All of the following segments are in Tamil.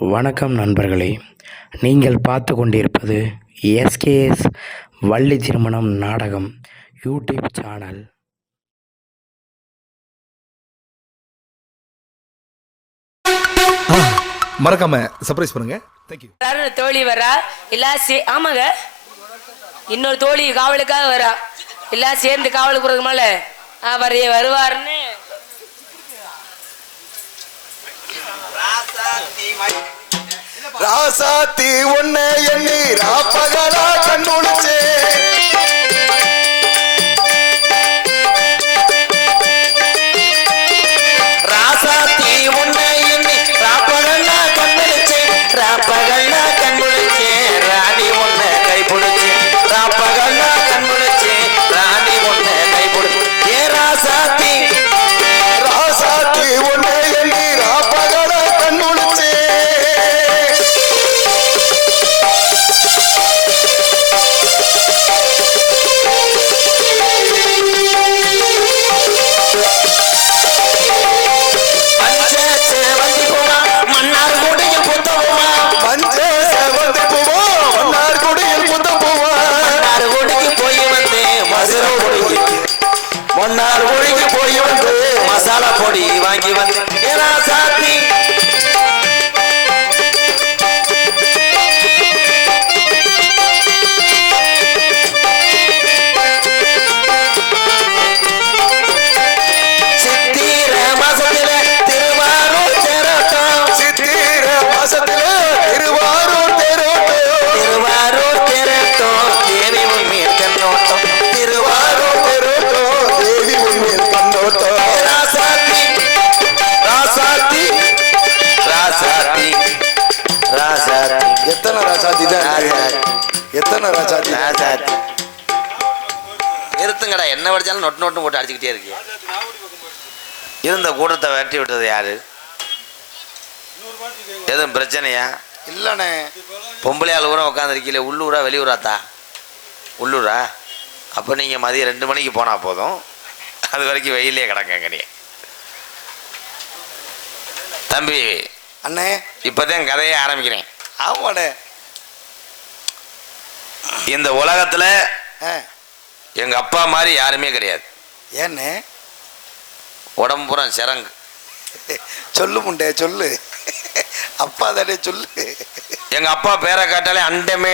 வணக்கம் நண்பர்களே, நீங்கள் பார்த்து கொண்டிருப்பது எஸ்கேஎஸ் வள்ளி திருமணம் நாடகம் யூடியூப் சேனல். மறக்காம சர்ப்ரைஸ் பண்ணுங்க. தேங்க்யூ. தோழி வரா எல்லாம் ஆமாங்க, இன்னொரு தோழி காவலுக்காக வரா, எல்லாம் சேர்ந்து காவலுக்கு போறதுக்கு மேல வருவாருன்னு ராசாத்தி ஒன்ன எண்ணி ராப்பகலா கண்ணுளிச்சே ராசாத்தி ஒன்ன எண்ணி ராப்பகலா கண்ணுளிச்சே ராப்பகலா கண்ணுளிச்சே ராணி ஒன்ன கைப்பிடிச்சே ராப்பகலா கண்ணுளிச்சே ராணி ஒன்ன கைப்பிடிச்சே ஏ ராசாத்தி ராசாத்தி ஒன்ன எண்ணி ராப்பகலா கண்ணுளிச்சே மன்னார் ஒழுகி போய் வந்து மசாலா பொடி வாங்கி வந்து சாத்தி சித்திர மாசத்துல திருவாரூர் தேரோட்டம் சித்திர மாசத்துல திருவாரூர் தேரோட்டம் திருவாரூர் தேரோட்டம் தேவி உண்மையை கண்ணோட்டம் திருவாரூர் தேரோட்டம் தேவி உண்மையை கண்ணோட்டம் ராசாத்தி ராசாத்தி ராசாத்தி ராசாத்தி எத்தனை ராசாத்தி தான் எத்தனை ராசாத்தி ராசாத்தி நிறுத்துங்கடா, என்ன படிச்சாலும் நொட்டு நொட்டு போட்டு அடிச்சுக்கிட்டே இருக்கு. இருந்த கூட்டத்தை வெட்டி விட்டது யாரு? எதுவும் பிரச்சனையா? இல்லண்ணே. பொம்பளையால் ஊரம் உட்காந்துருக்கீங்களே, உள்ளூரா வெளியூராத்தா? உள்ளூரா? அப்போ நீங்கள் மதியம் 2 மணிக்கு போனால் போதும், அது வரைக்கும் வெயிலே கிடக்கங்க. நீ தம்பி அண்ணே இப்போதான் கதையை ஆரம்பிக்கிறேன். ஆமாண்ணே. இந்த உலகத்தில் எங்கள் அப்பா மாதிரி யாருமே கிடையாது. ஏண்ணே? உடம்புறம் சிறங்கு. சொல்லு முண்டே சொல்லு, அப்பா தானே சொல்லு. எங்கள் அப்பா பேரை காட்டாலே அண்டமே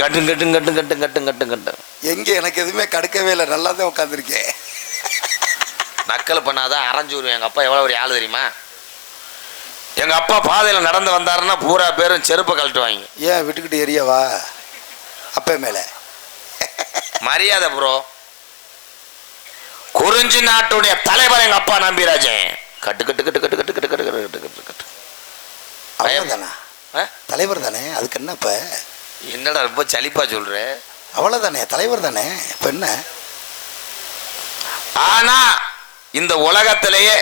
கட்டு கட்டு கட்டு கட்டு கட்டு கட்டு கட்டு. எங்கே எனக்கு எதுவுமே கடுக்கவே இல்லை, நல்லா தான் உட்காந்துருக்கேன். நக்கல் பண்ணாதான் அரைஞ்சூருவேன். எங்கள் அப்பா எவ்வளோ ஒரு ஆள் தெரியுமா? எங்கள் அப்பா பாதையில் நடந்து வந்தாருன்னா பூரா பேரும் செருப்பை கழட்டுவாங்க. ஏன் விட்டுக்கிட்டு எரியவா அப்பா மேலே? மரியாதை ப்ரோ. குறிஞ்சி நாட்டுடைய தலைவர் எங்க அப்பா நம்பிராஜன். கட்டு கட்டு கட்டு கட்டு கட்டு கட்டு கட்டு கட்டு கட்டு கட்டு. அவ்வளோதானா? தலைவர் தானே, அதுக்கு என்ன இப்போ? என்னடா ரொம்ப சலிப்பா சொல்ற? அவ்வளோதானே, தலைவர் தானே, இப்போ என்ன? ஆனா இந்த உலகத்திலேயே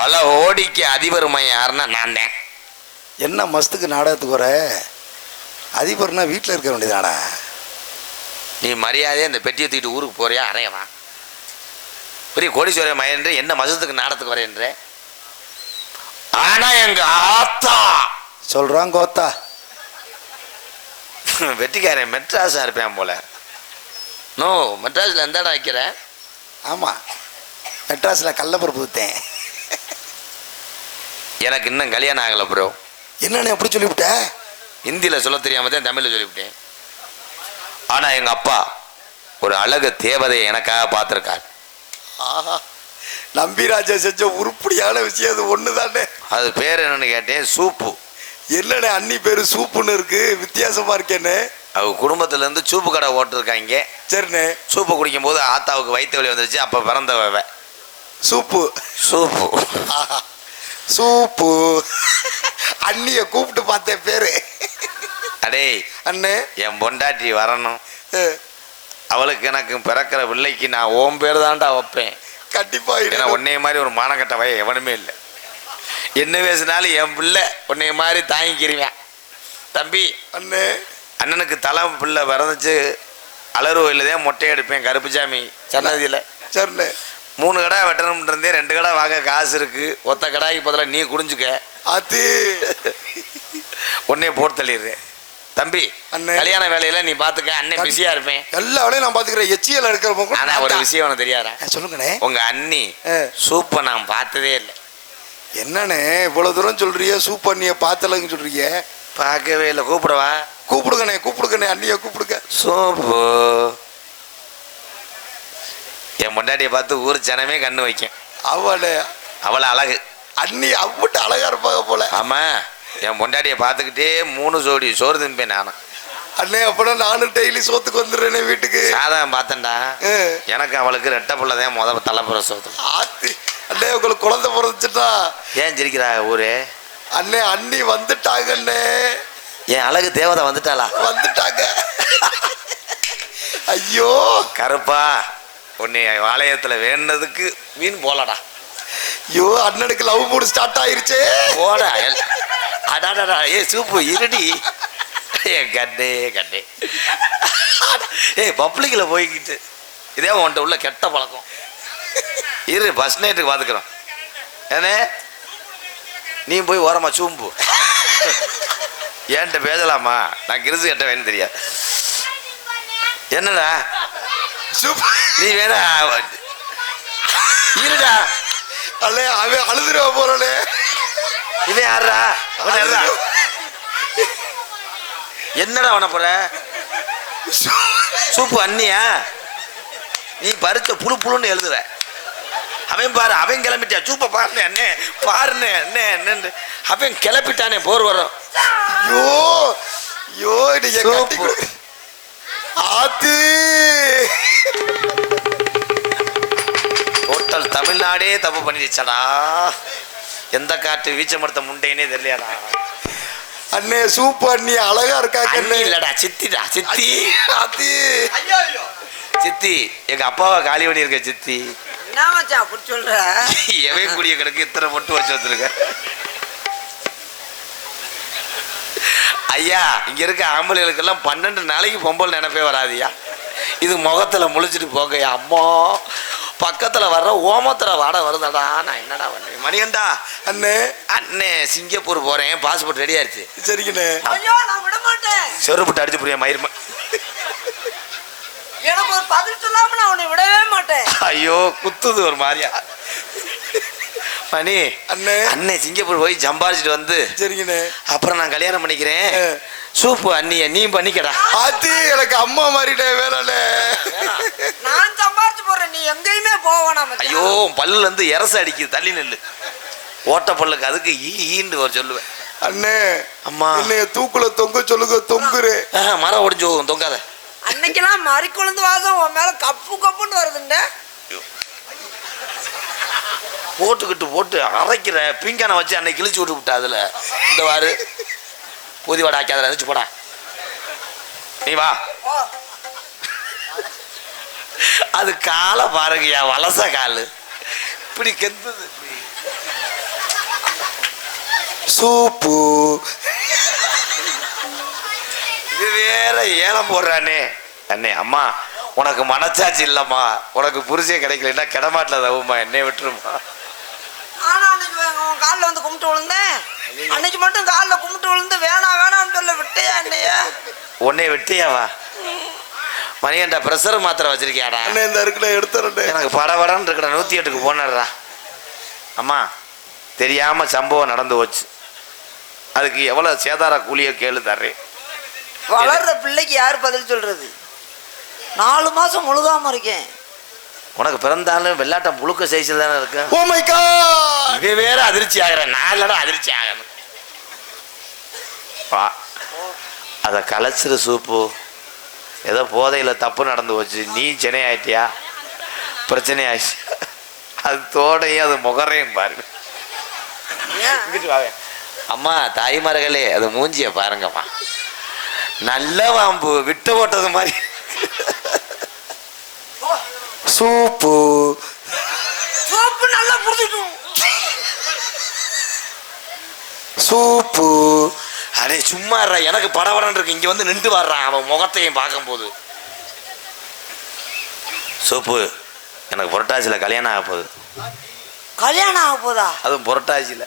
பல ஓடிக்கு அதிபருமை யாருன்னா நான் தான். என்ன மஸ்துக்கு நாடகத்துக்கு வர? அதிபர்னா வீட்டில் இருக்க வேண்டியதானா? நீ மரியாதையே இந்த பெட்டியை தூக்கிட்டு ஊருக்கு போறியா? அறையவா பெரிய கோடீஸ்வரர் மயன்ற என்ன மசத்துக்கு நாடத்துக்கு வரேன்ற? ஆனா எங்க ஆத்தா சொல்றான் கோத்தா வெட்டிக்காரன் மெட்ராஸா இருப்பேன் போல. நோ, மெட்ராஸ்ல எந்த இடம் வைக்கிறேன்? ஆமாம், மெட்ராஸில் கள்ளப்பருப்பு ஊற்றேன். எனக்கு இன்னும் கல்யாணம் ஆகலை ப்ரோ. என்னன்னு அப்படி சொல்லிவிட்ட? ஹிந்தியில் சொல்ல தெரியாம தான் தமிழில் சொல்லிவிட்டேன். ஆனால் எங்கள் அப்பா ஒரு அழகு தேவதையை எனக்காக பார்த்துருக்கார். ஆஹா, நம்பிராஜா செஞ்ச உருப்படியான விஷயம் அது ஒன்று தானே. அது பேர் என்னன்னு கேட்டேன். சூப்பு. என்னண்ணே அண்ணி பேர் சூப்புன்னு இருக்கு, வித்தியாசமா இருக்கேன்னு. அவங்க குடும்பத்துலேருந்து சூப்பு கடை ஓட்டுருக்காங்க. சரிண்ணே. சூப்பு குடிக்கும் போது ஆத்தாவுக்கு வயிற்று வலி வந்துருச்சு. அப்போ பிறந்தவ சூப்பு. சூப்பு சூப்பு. அண்ணிய கூப்பிட்டு பார்த்தேன் பேரு. அடே அண்ணே, என் பொண்டாட்டி வரணும், அவளுக்கு எனக்கு பிறக்கிற பிள்ளைக்கு நான் ஓம் பேர் தான்டா வைப்பேன். கண்டிப்பா. ஏன்னா உன்னைய மாதிரி ஒரு மானங்கட்ட வய எவனுமே இல்லை. என்ன பேசினாலும் என் பிள்ளை உன்னைய மாதிரி தாங்கிக்கிறீங்க. தம்பி அண்ணே, அண்ணனுக்கு தலை பிள்ளை பிறந்துச்சு. அலறுவையில் தான் மொட்டை எடுப்பேன் கருப்புசாமி சன்னதியில். சரிண்ணே. 3 கடை வெட்டணும்னு இருந்தே 2 கடை வாங்க காசு இருக்கு. ஒத்த கடாய்க்கு பதிலாக நீ குடிஞ்சுக்க. அது உன்னைய போட்டு தள்ளிடுறேன் தம்பி. அண்ணே. கல்யாண வேலையில நீ பாத்துக்க, அண்ணன் பிஸியா இருப்பேன். எல்லா வேலையும் நான் பாத்துக்கிறேன். எச்சியல் எடுக்கிற ஆனா ஒரு விஷயம் உனக்கு தெரியாதா? சொல்லுங்கண்ணே. உங்க அண்ணி சூப்பை நான் பார்த்ததே இல்லை. என்னண்ணே இவ்வளவு தூரம் சொல்றீங்க? சூப்பர் அண்ணிய பார்த்தலன்னு சொல்றீங்க. பார்க்கவே இல்லை. கூப்பிடவா? கூப்பிடுங்கண்ணே அண்ணிய கூப்பிடுங்க. சூப்பு என் பொண்டாட்டியை பார்த்து ஊர் ஜனமே கண்ணு வைக்கும். அவளை அழகு. அண்ணி அவ்வளவு அழகா இருப்பாங்க போல. ஆமா, என் பொண்டாட்டியை பார்த்துக்கிட்டே 3 ஜோடி சோறு தின்பேன் நானும். அண்ணே அப்பதான் நானும் டெய்லி சோத்துக்கு வந்துடுறேனே வீட்டுக்கு. சாதகம் பார்த்தேன்டா. எனக்கு அவளுக்கு ரெட்டை பிள்ளைதான் முதல் தலைப்புற சோத்து. அண்ணே உங்களுக்கு குழந்தை பிறந்துச்சுட்டா. ஏன் சிரிக்கிறா ஊரே? அண்ணே அண்ணி வந்துட்டாங்க அண்ணே. என் அழகு தேவதை வந்துட்டாளா? வந்துட்டாங்க. ஐயோ கருப்பா, உன்னை ஆலயத்துல வேண்டதுக்கு மீன் போலடா. ஐயோ அண்ணனுக்கு லவ் மூடு ஸ்டார்ட் ஆயிருச்சே. போடா அடாடா. ஏ சூப்பு இருடி. கட்டே கட்டே. பப்ளிக்ல போய்கிட்டு இதே உன்ட்ட உள்ள கெட்ட பழக்கம். இரு பஸ் நைட்டுக்கு பாத்துக்கிறோம். ஏனே நீ போய் ஓரமா சூம்பு. ஏன்ட்ட பேசலாமா? நான் கிரிசு கட்ட வேணும் தெரியாது. என்னடா நீ வேணா இருடா. அல்லே அவன் அழுதுருவா போறே. இவன் யாரா? என்னடா அவன போற? சூப்பு அண்ணியா? நீ பறிச்ச புழு புழுன்னு எழுதுற. அவன் பாரு, அவன் கிளம்பிட்டா. சூப்ப பாருன்னு அண்ணே, பாருன்னு அண்ணே அண்ணன் அவன் கிளப்பிட்டானே. போர் வரும். ஐயோ ஐயோ சூப்பு ஆத்து டோட்டல் தமிழ்நாடே தப்பு பண்ணிடுச்சடா. எந்த காட்டு வீச்சமடுத்த முண்டைனே தெரியலடா. அண்ணே சூப்பு அண்ணி அழகா இருக்காங்க. அண்ணி இல்லடா, சித்திடா. சித்தி ஆத்தி சித்தி எங்க அப்பாவை காலி பண்ணி இருக்க சித்தி. என்ன மச்சான் அப்படி சொல்ற? எவன் கூடிய கிடக்கு இத்தனை பொட்டு வச்சு வச்சிருக்க. ஐயா, இங்க இருக்க ஆம்பளைகளுக்கெல்லாம் 12 நாளைக்கு பொம்பளை நினைப்பே வராதியா. இது முகத்துல முழிச்சிட்டு போகையா. அம்மா பக்கத்துல வர்ற ஓமத்துல வாட வருதடா. நான் என்னடா பண்ணுவேன்? மணிகண்டா அண்ணே அண்ணே சிங்கப்பூர் போறேன். பாஸ்போர்ட் ரெடி ஆயிடுச்சு. சரிங்கண்ணே. ஐயோ நான் விட மாட்டேன். செருப்புட்டு அடிச்சு புரியா மயிர்மா. எனக்கு ஒரு பதில் சொல்லாம நான் உன்னை விடவே மாட்டேன். ஐயோ குத்துது ஒரு மாதிரியா. மணி அண்ணே அண்ணே சிங்கப்பூர் போய் சம்பாதிச்சுட்டு வந்து சரிங்கண்ணே அப்புறம் நான் கல்யாணம் பண்ணிக்கிறேன். சூப்பு அண்ணிய நீ பண்ணிக்கடா. ஆத்தி எனக்கு அம்மா மாறிட்டே வேணால. நான் சம்பாரிச்சு போறேன், நீ எங்கேயுமே போவேணாம். ஐயோ பல்லுல இருந்து எரச அடிக்குது. தள்ளி நெல்லு. ஓட்ட பல்லுக்கு அதுக்கு ஈண்டு வர சொல்லுவேன். அண்ணே அம்மா என்னைய தூக்குல தொங்க சொல்லுங்க. தொங்குரு மரம் ஒடிஞ்சு போகும். தொங்காத. அன்னைக்கெல்லாம் மறி கொழுந்து வாசம் உன் மேல கப்பு கப்புன்னு வருதுண்ட. போட்டுக்கிட்டு போட்டு அரைக்கிற பீங்கான வச்சு அன்னைக்கு கிழிச்சு விட்டு விட்டா. அதுல இந்த வாரு பூதி வாடை ஆக்காத வச்சு போடா. நீ வா. அது காலை பாருங்கயா, வலச காலு இப்படி கெந்தது. சூப்பு இது வேற ஏலம் போடுறானே. அண்ணே அம்மா உனக்கு மனச்சாட்சி இல்லம்மா. உனக்கு புரிசே கிடைக்கலன்னா கிடமாட்டில் தவுமா. என்னை விட்டுருமா. ஆனா அன்னைக்கு உன் காலில் வந்து கும்பிட்டு விழுந்தேன். அன்னைக்கு மட்டும் காலில் கும்பிட்டு விழுந்து வேணாம் வேணாம்னு சொல்ல விட்டையா அண்ணைய? உன்னை விட்டியாவா? மணிகண்டா ப்ரெஷர் மாத்திரை வச்சிருக்கியாடா? இந்த இருக்குடா எடுத்துறேன். எனக்கு படபடன்னு இருக்கடா. 108க்கு போனடா. அம்மா தெரியாம சம்பவம் நடந்து போச்சு. அதுக்கு எவ்வளவு சேதார கூலிய கேளு தர்றேன். வளர்ற பிள்ளைக்கு யார் பதில் சொல்றது? 4 மாசம் முழுகாம இருக்கேன். உனக்கு பிறந்தாலும் வெள்ளாட்டம் புழுக்க சைஸ்ல தானே இருக்கு. Oh my God. இவே வேற அதிர்ச்சி ஆகிறேன். நான் இல்லடா அதிர்ச்சி ஆகணும். அதை கலைச்சிரு சூப்பு. ஏதோ போதையில தப்பு நடந்து போச்சு. நீ சென்னை ஆயிட்டியா? பிரச்சனை ஆயிடுச்சு. அது தோடையும் அது முகரையும் பாருங்க. அம்மா தாய்மார்களே அது மூஞ்சிய பாருங்கம்மா. நல்ல வாம்பு விட்டு போட்டது மாதிரி. சூப்பு சோப்பு நல்லா புடிச்சிடும். சூப்பு அடே சும்மா எனக்கு படபடன்னு இருக்கு. இங்க வந்து நின்று வர்றான் அவன் முகத்தையும் பார்க்கும் போது. சூப்பு எனக்கு புரட்டாசியில கல்யாணம் ஆக போகுது. கல்யாணம் ஆக போதா? அதுவும் புரட்டாசியில.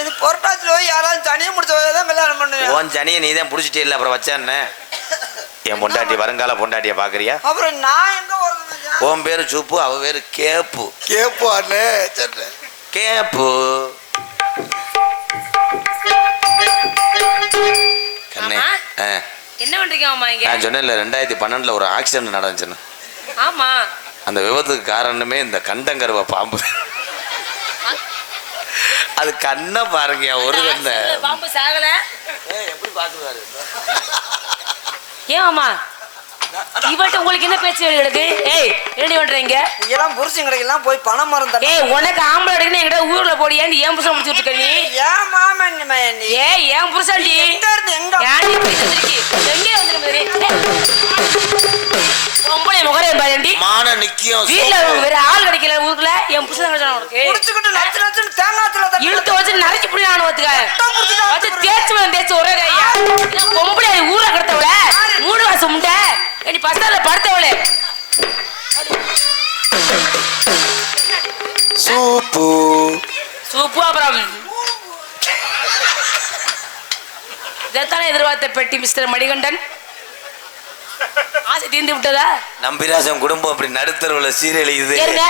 இது பொருட்டாச்சில போய் யாராவது தனியாக முடிச்சதான் கல்யாணம் பண்ணுவேன். உன் சனியை நீ தான் பிடிச்சிட்டே இல்லை, அப்புறம் வச்சான்னு என் பொண்டாட்டி வருங்கால பொண்டாட்டியை பார்க்குறியா? அப்புறம் நான் எங்க வருவேன்? உன் பேரு சூப்பு, அவ பேரு கேப்பு. கேப்பு அண்ணே சரி. கேப்பு கண்ணே. என்ன பண்றீங்க மாமா இங்க? நான் சொன்னேன்ல 2012 ஒரு ஆக்சிடென்ட் நடந்துச்சுன்னு. ஆமா, அந்த விபத்துக்கு காரணமே இந்த கண்டங்கருவ பாம்பு. அது கண்ணை பாருங்க, ஒரு கண்ணை. பாம்பு சாகல எப்படி பாத்துவாரு? ஏன் மாமா இவள்கிட்ட உங்களுக்கு என்ன பேச்சு எடுக்கு? ஏய் என்ன பண்றீங்க? இதெல்லாம் புருஷன் கடைக்கெல்லாம் போய் பணம் மரம் ஏய் உனக்கு ஆம்பளை அடிக்கணும் என்கிட்ட ஊர்ல போடி, ஏன் ஏன் புருஷன் முடிச்சு விட்டுருக்க நீ? ஏன் மாமன் நீ? ஏய் ஏன் புருஷன்டி எங்க இருந்து எங்க யாண்டி போய் வந்திருக்கி? எங்கே வந்திருக்க? பொம்பளை முகரே பாருடி. மான நிக்கியம் வீட்ல வேற ஆள் கிடைக்கல ஊருக்குள்ள, என் புருஷன் கிடைச்சான் உனக்கு. குடிச்சுக்கிட்டு நச்சு நச்சு தேங்காய்த்துல இழுத்து வச்சு நரைச்சு புடி நான் வந்துக்க. வச்சு தேய்ச்சு ஒரே கையா. பொம்பளை ஊர கடத்தவள 3 வருஷம் முண்டை நீ பஸ்தால படுத்தவளே. சூப்பு சூப்பு அப்புறம் இதைத்தானே எதிர்பார்த்த பெட்டி மிஸ்டர் மணிகண்டன். ஆசை தீர்ந்து விட்டதா? நம்பிராசன் குடும்பம் அப்படி நடுத்தருவுல சீரழியுது. ஏங்க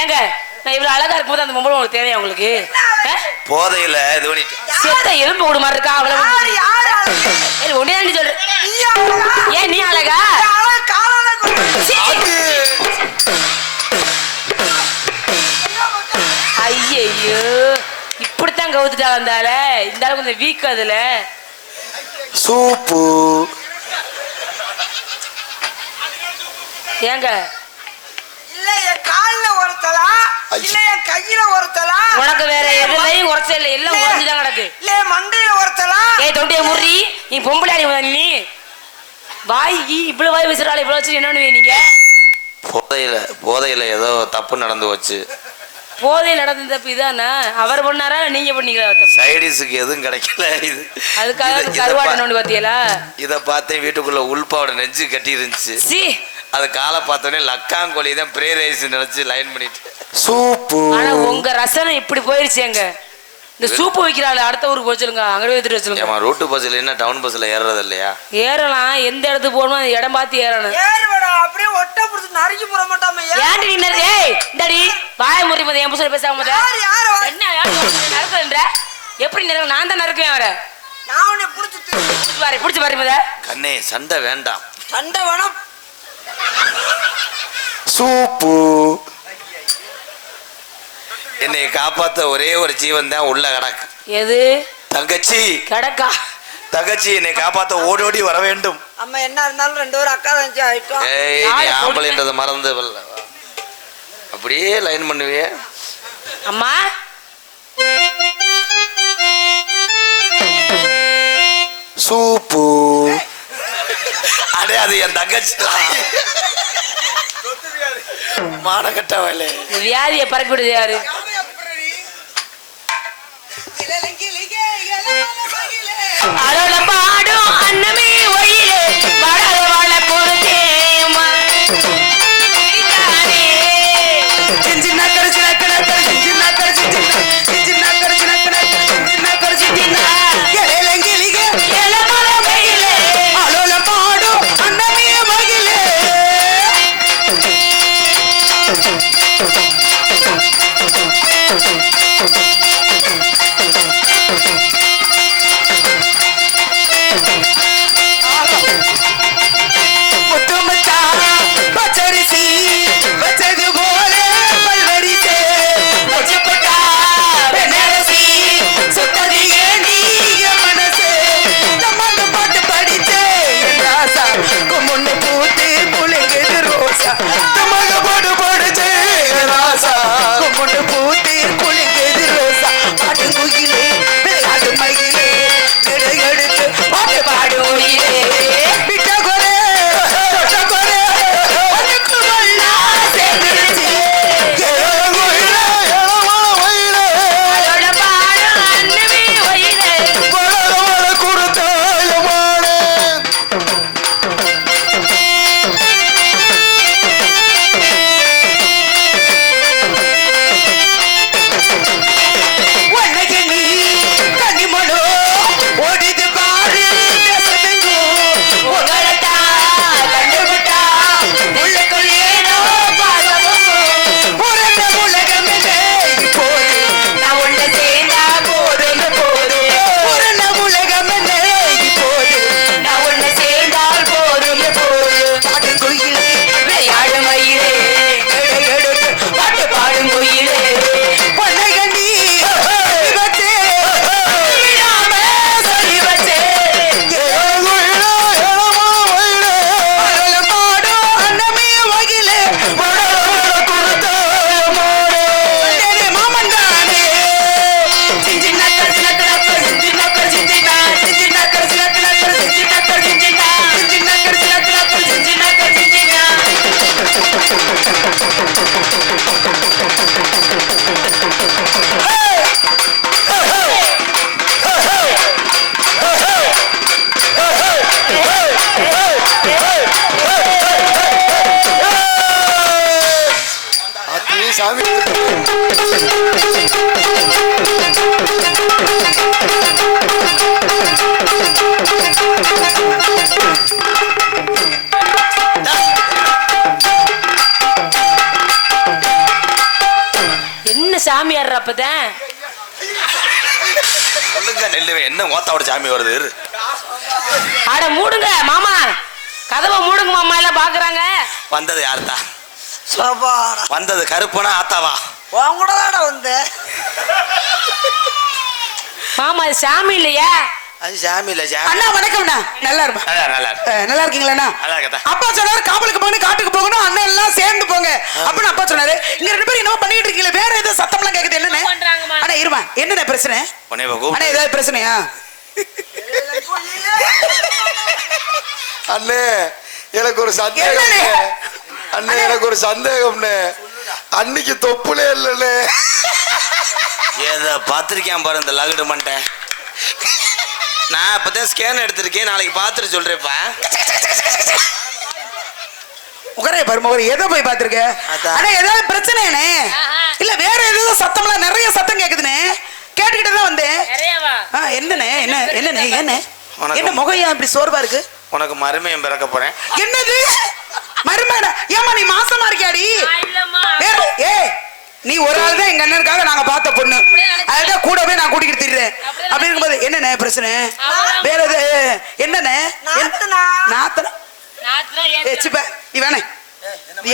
ஏங்க நான் இவ்வளவு அழகா இருக்கும்போது அந்த பொம்பளை உங்களுக்கு தேவையா உங்களுக்கு? போதையில இது பண்ணிட்டு செத்த எலும்பு கூடு மாதிரி இருக்கா அவ்வளவு ஒன்னே சொல்லு. ஏன் நீ அழகா? ஐயோ இப்படித்தான் கவுத்துட்டா வந்தால. இந்த அளவுக்கு கொஞ்சம் வீக் அதுல. சூப்பு ஏங்க இல்ல என் கால்ல ஒருத்தலா இல்ல என் கையில ஒருத்தலா? உனக்கு வேற எதுலையும் குறைச்ச இல்லை, எல்லாம் குறைஞ்சுதான் கிடக்கு. இல்ல மண்டையில ஒருத்தலா? ஏய் தொண்டைய முறி, நீ பொம்பளை நீ வாய் இவ்வளவு வாய் விசுறாள், இவ்வளவு வச்சு என்ன நீங்க? போதையில ஏதோ தப்பு நடந்து வச்சு. போதையில் நடந்த தப்பு இதானா? அவர் பண்ணாரா நீங்க பண்ணீங்களா? சைடிஸுக்கு எதுவும் கிடைக்கல. இது அதுக்காக கருவாடு நோண்டி பாத்தியலா? இதை பார்த்தேன் வீட்டுக்குள்ள உள்பாவோட நெஞ்சு கட்டி இருந்துச்சு. அது காலை பார்த்தோன்னே லக்காங்கோழி தான் ப்ரே ரைஸ் நினைச்சு லைன் பண்ணிட்டு. சூப்பு ஆனா உங்க ரசனை இப்படி போயிருச்சேங்க. இந்த சூப்பு வைக்கிறாள் அடுத்த ஊருக்கு போய் சொல்லுங்க, அங்கே எடுத்துட்டு வச்சுருங்க. ரூட்டு பஸ்ல என்ன டவுன் பஸ்ல ஏறது இல்லையா? ஏறலாம், எந்த இடத்துக்கு போகணுமோ அந்த இடம் பார்த்து ஏறணும். அப்படியே ஒட்ட புடிச்சு நறுக்கி போட மாட்டாம. ஏன்டி நீ ஏய் இந்தடி வாய முறி போது என் புசல பேசாம போது என்ன நறுக்கன்ற? எப்படி நறுக்க? நான் தான் நறுக்குவேன் அவரை. நான் உன்னை புடிச்சு பாரு போத. கண்ணே சண்டை வேண்டாம். சண்டை வேணாம். சூப்பு என்னை காப்பாத்த ஒரே ஒரு ஜீவன் தான் உள்ள கிடக்கு. எது? தங்கச்சி கிடக்கா? தங்கச்சி என்னை காப்பாத்த ஓடி ஓடி வர வேண்டும். அம்மா என்ன இருந்தாலும் 2 பேரும் அக்கா தங்கச்சி ஆயிட்டோம். ஏய் நீ ஆம்பளைன்றதை மறந்து அப்படியே லைன் பண்ணுவியே. அம்மா சூப்பு அடே அது என் தங்கச்சி. மானகட்ட வேலை. வியாதியை பரப்பி விடுது யாரு? அருள பாடும் அன்னமே ஒயிலே வளர வள பொறுத்தேமா சின்ன கரிசி நக்கன சின்ன கரிசி சின்ன கரிசி நக்கன சின்ன கரிசி சின்ன எலங்கிலிகே எலமல வெயிலே அருள பாடும் அன்னமே ஒயிலே. சாமி என்ன சாமி ஆடுற அப்பதான் ஒழுங்கா நெல்லுவேன் என்ன ஓத்தாவோட சாமி வருது அட மூடுங்க மாமா, கதவை மூடுங்க மாமா, எல்லாம் பாக்குறாங்க. வந்தது யாருதா? சபாடா வந்தது கருப்பனா ஆத்தாவா? உன் கூட தானே வந்து மாமா அது சாமி இல்லையா? அது சாமி இல்ல சாமி. அண்ணா வணக்கம்ண்ணா. நல்லா இருப்பா. நல்லா இருக்கீங்களா? நல்லா இருக்கதா. அப்பா சொன்னாரு காவலுக்கு போகணும், காட்டுக்கு போகணும், அண்ணன் எல்லாம் சேர்ந்து போங்க அப்படின்னு அப்பா சொன்னாரு. இங்க 2 பேரும் என்னவோ பண்ணிட்டு இருக்கீங்களா? வேற ஏதோ சத்தம்லாம் கேக்குது. என்னன்னு அண்ணா இருமா, என்னண்ணே பிரச்சனை? அண்ணா ஏதாவது பிரச்சனையா? அண்ணே எனக்கு ஒரு சந்தேகம் அண்ணே, எனக்கு ஒரு சந்தேகம்னே. அன்னைக்கு தொப்புலே இல்லைண்ணே. ஏதோ பார்த்துருக்கேன் பாரு இந்த லகுடு மண்டேன். நான் இப்பதான் ஸ்கேன் எடுத்திருக்கேன், நாளைக்கு பார்த்துட்டு சொல்றேன்ப்பா. உகரே பருமவர் ஏதோ போய் பாத்துருக்க. அண்ணா ஏதாவது பிரச்சனையானே? இல்ல வேற ஏதோ சத்தம்லாம் நிறைய சத்தம் கேக்குதுண்ணே. கேட்டுக்கிட்டு தான் வந்தேன். என்னண்ணே என்ன என்னண்ணே என்ன என்ன முகம் ஏன் இப்படி சோர்வா இருக்கு? உனக்கு மருமையம் பிறக்க போறேன். என்னது மருமகனா? ஏமா நீ மாசமா இருக்கியாடி? ஏ நீ ஒரு ஆள் தான் எங்க அண்ணனுக்காக நாங்க பார்த்த பொண்ணு, அதுதான் கூடவே நான் கூட்டிக்கிட்டு திரிறேன். அப்படி இருக்கும்போது என்னண்ணே பிரச்சனை? வேற எது என்னண்ணே? நாத்தனா ஏச்சிப்ப நீ வேணே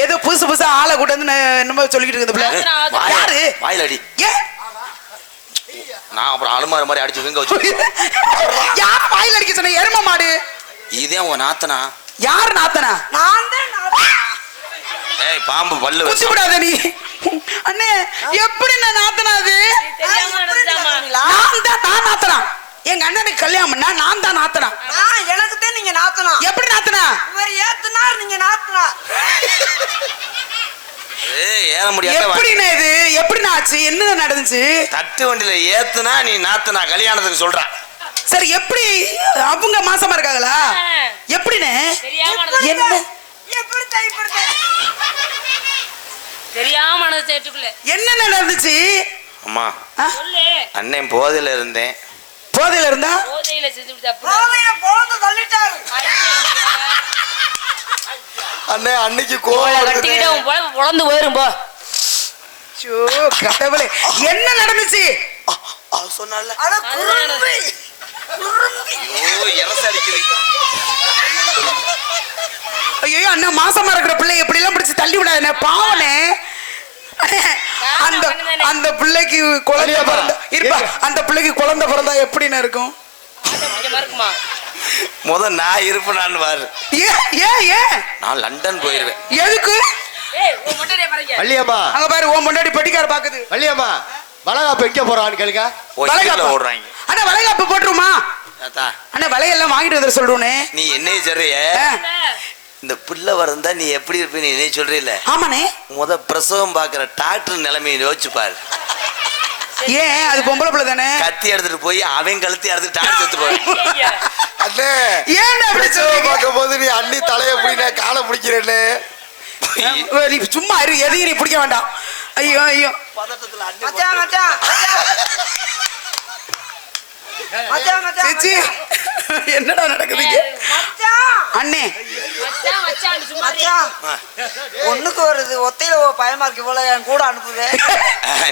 ஏதோ புதுசு புதுசா ஆளை கூட்ட வந்து என்னமோ சொல்லிக்கிட்டு இருக்குது. யாரு வாயிலடி? ஏன் நான் அப்புறம் அலுமாறு மாதிரி அடிச்சு விங்க வச்சு யார வாயில் அடிக்க சொன்ன? எரும மாடு. இதே உன் நாத்தனா? யார் நாத்தனா? நான் தான் ஏய் பாம்பு பல்லு குச்சி விடாத நீ. அண்ணே எப்படி நான் நாத்தனா? அது நான் நாத்தனா. எங்க அண்ணனுக்கு கல்யாணம் பண்ணா நான் தான் நாத்தனா. எனக்கு தான் நீங்க நாத்தனா. எப்படி நாத்தனா? இவர் ஏத்துனார், நீங்க நாத்தனா. ஏற முடியாது. எப்படிண்ணே இது? எப்படி ஆச்சு? என்ன நடந்துச்சு? தட்டு வண்டியில ஏத்துனா நீ நாத்தனா கல்யாணத்துக்கு சொல்ற. சரி எப்படி அவங்க மாசமா இருக்காங்களா? எப்படிண்ணே? என்ன தெரியாம என்ன நடந்துச்சு? அம்மா அண்ணன் போதையில இருந்தேன். போதையில இருந்தா? அண்ணே அன்னைக்கு கோவம் பொழந்து போயிரும் போ. கடவுளே என்ன நடந்துச்சு? சொன்னால ஐயோ அண்ணா மாசமா இருக்கிற பிள்ளை எப்படி எல்லாம் பிடிச்சு தள்ளி விடாத பாவனே. அந்த அந்த பிள்ளைக்கு குழந்தை பிறந்தா இருப்பா, அந்த பிள்ளைக்கு குழந்தை பிறந்தா எப்படின்னு இருக்கும்? நான் இருப்பேன் பாரு. நான் லண்டன் போயிருவேன். எதுக்கு? வள்ளியம்மா அங்க பாரு உன் முன்னாடி பெட்டிக்கார பாக்குது. வள்ளியம்மா வளகாப்பு எங்க போறான்னு கேளுங்க. ஓடுறாங்க. அண்ணா வளைகாப்பு போட்டுருமா? அண்ணா வளையெல்லாம் வாங்கிட்டு வந்து சொல்றோனே. நீ என்ன சொல்றிய? இந்த பிள்ளை வரந்தா நீ எப்படி இருப்ப? நீ என்ன சொல்றீல? ஆமாண்ணே. பிரசவம் பாக்குற டாக்டர் நிலைமையை யோசிச்சு பாரு. ஏன் அது பொம்பளை பிள்ளை தானே? கத்தி எடுத்துட்டு போய் அவன் கழுத்தி எடுத்துட்டு டாக்டர் எடுத்து போய் அண்ணே ஏன் அப்படி பார்க்கும் போது நீ அண்ணி தலையை பிடின காலை பிடிக்கிறேன்னு சும்மா இரு, எதையும் நீ பிடிக்க வேண்டாம். ஐயோ ஐயோ என்னடா நடக்குது அண்ணே? ஒண்ணுக்கு வருது ஒத்தையில பயமா இருக்கு போல, என் கூட அனுப்புவேன்.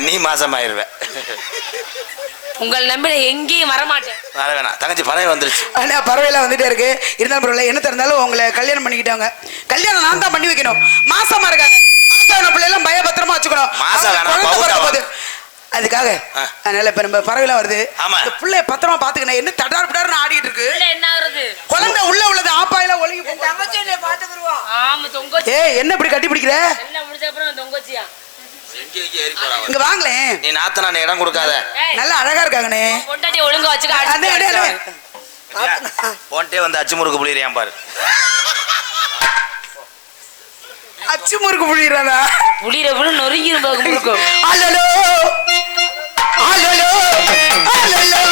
நீ மாசமாயிருவ. உங்கள் நம்பி எங்கேயும் வரமாட்டேன். வர வேணாம் தங்கச்சி, பறவை வந்துருச்சு. அண்ணா பறவைலாம் வந்துட்டே இருக்கு. இருந்தாலும் பரவாயில்ல, என்ன தெரிந்தாலும் உங்களை கல்யாணம் பண்ணிக்கிட்டாங்க. கல்யாணம் நான் தான் பண்ணி வைக்கணும். மாசமா இருக்காங்க. மாசான பிள்ளைலாம் பயபத்திரமா வச்சுக்கணும். அதுக்காக அதனால இப்ப நம்ம பறவைலாம் வருது. இந்த பிள்ளைய பத்திரமா பாத்துக்கணும். என்ன தடார் பிடார்னு ஆடிட்டு இருக்கு. குழந்தை உள்ள உள்ளது ஆப்பாயில ஒழுங்கி என்ன இப்படி கட்டி பிடிக்கிற? இங்க வாங்களேன். நீ நாத்தனா இடம் கொடுக்காத. நல்லா அழகா இருக்காங்கண்ணே. ஒழுங்கா வச்சுக்க. போன்ட்டே வந்து அச்சு முறுக்கு புளியறியான் பாரு. அச்சு முறுக்கு புளியறானா? புளியற விட நொறுங்கிரும் முறுக்கு. அலலோ அலலோ அலலோ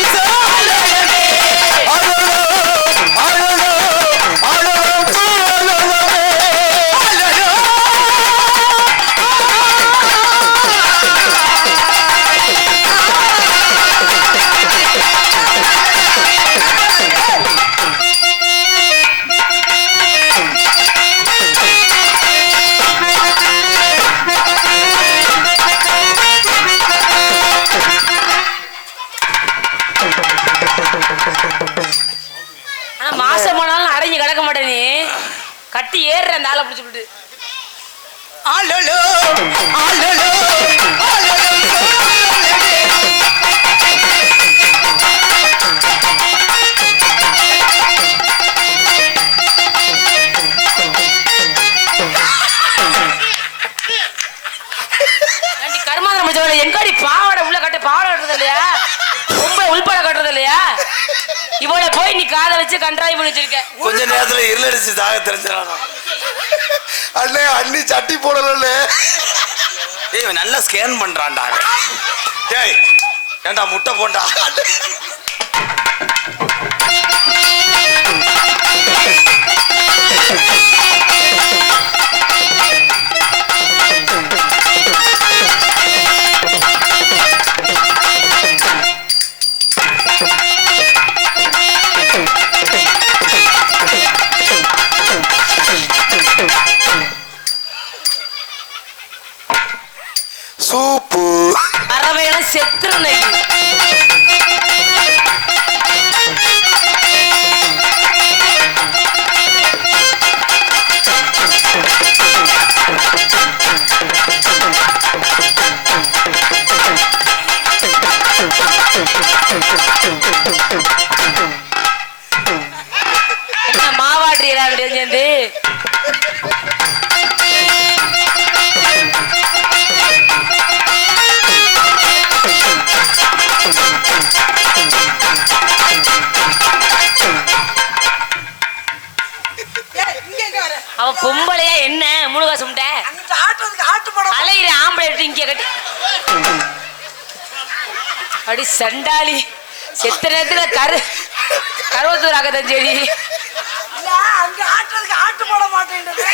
ஆனா மாசம் போனாலும் அடங்கி கிடக்க மாட்டேன் நீ கட்டி ஏறுற அந்த ஆளை பிடிச்சிட்டு ஆலோலோ ஆலோலோ கர்மாந்திரம் முடிச்சவளை எங்காடி பாவாடை உள்ள கட்ட பாவாடை கட்டுறது இல்லையா ரொம்ப உள்பட கட்டுறது இல்லையா இவளை போய் நீ காதை வச்சு கன்றாய் பண்ணி வச்சிருக்க கொஞ்ச நேரத்துல இருளடிச்சு தாக தெரிஞ்சிடலாம். அண்ணே அண்ணி சட்டி போடல. ஏய் நல்லா ஸ்கேன் பண்றான்டா. டேய் ஏண்டா முட்டை போண்டா. சூப்பு பறவையெல்லாம் செத்துரும் என்ன மாவாட்டுறா சேர்ந்து அவ பொம்பளையா என்ன மூணு காசு முட்டை அலையிற ஆம்பளை எடுத்து இங்க கட்டி அடி சண்டாளி செத்த நேரத்துல கருவத்தூர் ஆகத்தான் சரி அங்க ஆட்டுறதுக்கு ஆட்டு போட மாட்டேன்றது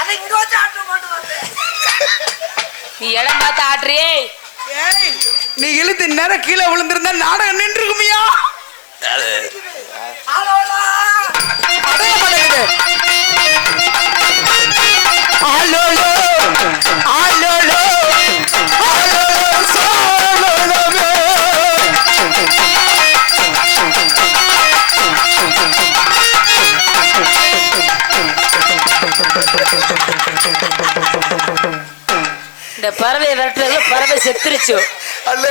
அதை இங்க வச்சு ஆட்ட மாட்டேன். நீ இடம் பார்த்து ஆட்டுறியே நீ இழுத்து நேரம் கீழே விழுந்திருந்தா நாடகம் நின்று இருக்குமியா ஆலோலோ ஆலோலோ இந்த பறவை விரட்டுறதுல பறவை செத்துருச்சு. அல்ல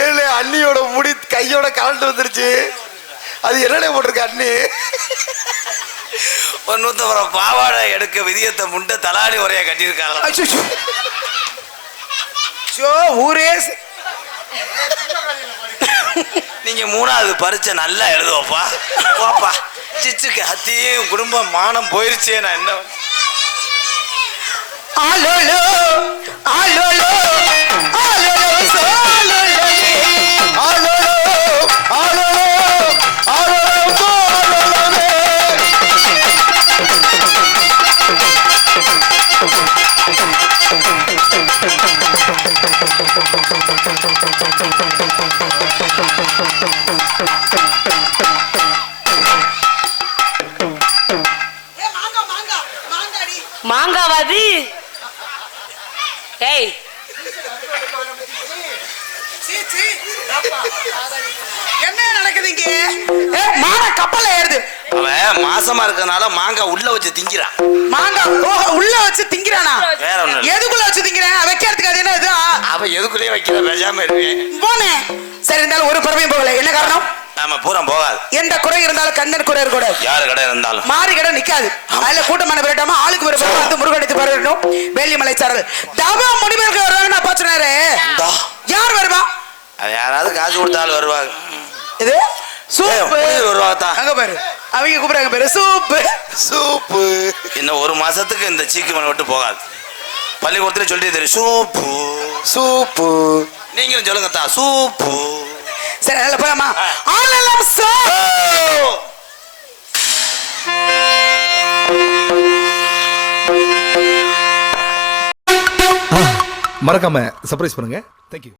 ஏழு அண்ணியோட முடி கையோட கலண்டு வந்துருச்சு. அது என்னடே போட்டிருக்க அண்ணி? ஒரு 150 பாவாடை எடுக்க விதியத்தை முண்டை தலாடி உரைய கட்டியிருக்காங்க. ஊரே நீங்க 3வது பரீட்சை நல்லா எழுதுவோப்பா. போப்பா சிச்சுக்கு ஹத்தியும் குடும்பம் மானம் போயிருச்சே. நான் என்ன ஆலோலோ ஆலோலோ ஆலோலோ சோலோலோ ஆலோலோ ஆலோலோ ஆலோலோ ஆலோலோ. மாங்காவாது ஏய் என்ன நடக்குது இங்க? மான கப்பல்ல ஏறுது. அவன் மாசமா இருக்கனால மாங்காய் உள்ள வச்சு திங்கிறான். மாங்காய் உள்ள வச்சு திங்கிறானா? வேற ஒண்ணு எதுக்குள்ள வச்சு திங்கிறேன்? வைக்கிறதுக்கு அது என்ன இது? அவன் எதுக்குள்ளேயே வைக்கிற பேசாம இருவேன் போனே. சரி இருந்தாலும் ஒரு பறவையும் போகல. என்ன காரணம்? நாம பூரா போகாது. எந்த குறை இருந்தாலும் கண்ணன் குறை இருக்க கூடாது. யாரு கடை இருந்தாலும் மாறி கடை நிக்காது. அதுல கூட்டமான விரட்டாம ஆளுக்கு ஒரு பறவை வந்து முருகடித்து பறவைட்டும் வேலிமலை சாரல் தவா முனிவர்கள் வருவாங்க. நான் பாச்சுனாரு யார் வருவா? அது யாராவது காசு கொடுத்தாலும் வருவாங்க. இது சூப்பு வருவாங்க. அங்க பாரு அவங்க கூப்பிடுறாங்க பேரு சூப்பு சூப்பு. இன்னும் 1 மாசத்துக்கு இந்த சீக்கு மலை விட்டு போகாது. பள்ளிக்கூடத்துல சொல்லிட்டு தெரியும் சூப்பு சூப்பு. நீங்களும் சொல்லுங்க தா சூப்பு. சரி நல்ல போலாமா? ஆலலம் சோ மறக்காம சர்ப்ரைஸ் பண்ணுங்க. தேங்க்யூ.